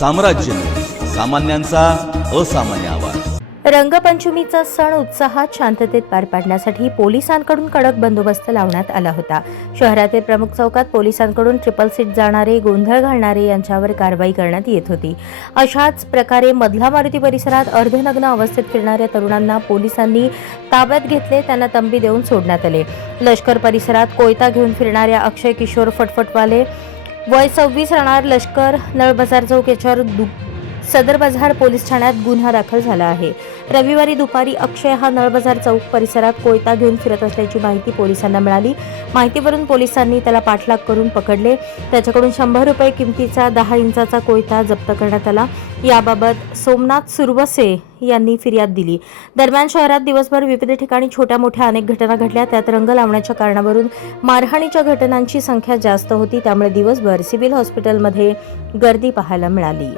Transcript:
साम्राज्य सामान्यांचा असामान्य आवाज। रंगपंचमीचा सण उत्साहात शांततेत पार पाडण्यासाठी पोलिसांकडून कडक बंदोबस्त लावण्यात आला होता। शहरातील प्रमुख चौकात पोलिसांकडून ट्रिपल सीट जाणारे, गोंधळ घालणारे यांच्यावर कारवाई करण्यात येत होती। अशाच प्रकारे मधला मारुती परिसरात अर्धनग्न अवस्थेत फिरणाऱ्या तरुणांना पोलिसांनी ताब्यात घेतले, त्यांना तंबी देऊन सोडण्यात आले। लष्कर परिसरात कोयता घेऊन फिरणाऱ्या अक्षय किशोर फटफटवाले वय 26 राहणार लष्कर नळबजार चौक याच्यावर सदर बाजार पोलीस ठाण्यात गुन्हा दाखल झाला आहे। रविवारी दुपारी अक्षय हा नळबजार चौक परिसरात कोयता घेऊन फिरत असल्याची माहिती पोलिसांना मिळाली। माहितीवरून पोलिसांनी त्याला पाठलाग करून पकडले। त्याच्याकडून 100 रुपये किमतीचा 10 इंचाचा कोयता जप्त करण्यात आला। याबाबत सोमनाथ सुरवसे यांनी फिर्याद दिली। दरम्यान शहरात दिवसभर विविध ठिकाणी छोट्या मोठ्या अनेक घटना घडल्या। त्यात रंग लावण्याच्या कारणावरून मारहाणीच्या घटनांची संख्या जास्त होती, त्यामुळे दिवसभर सिव्हिल हॉस्पिटलमध्ये गर्दी पाहायला मिळाली।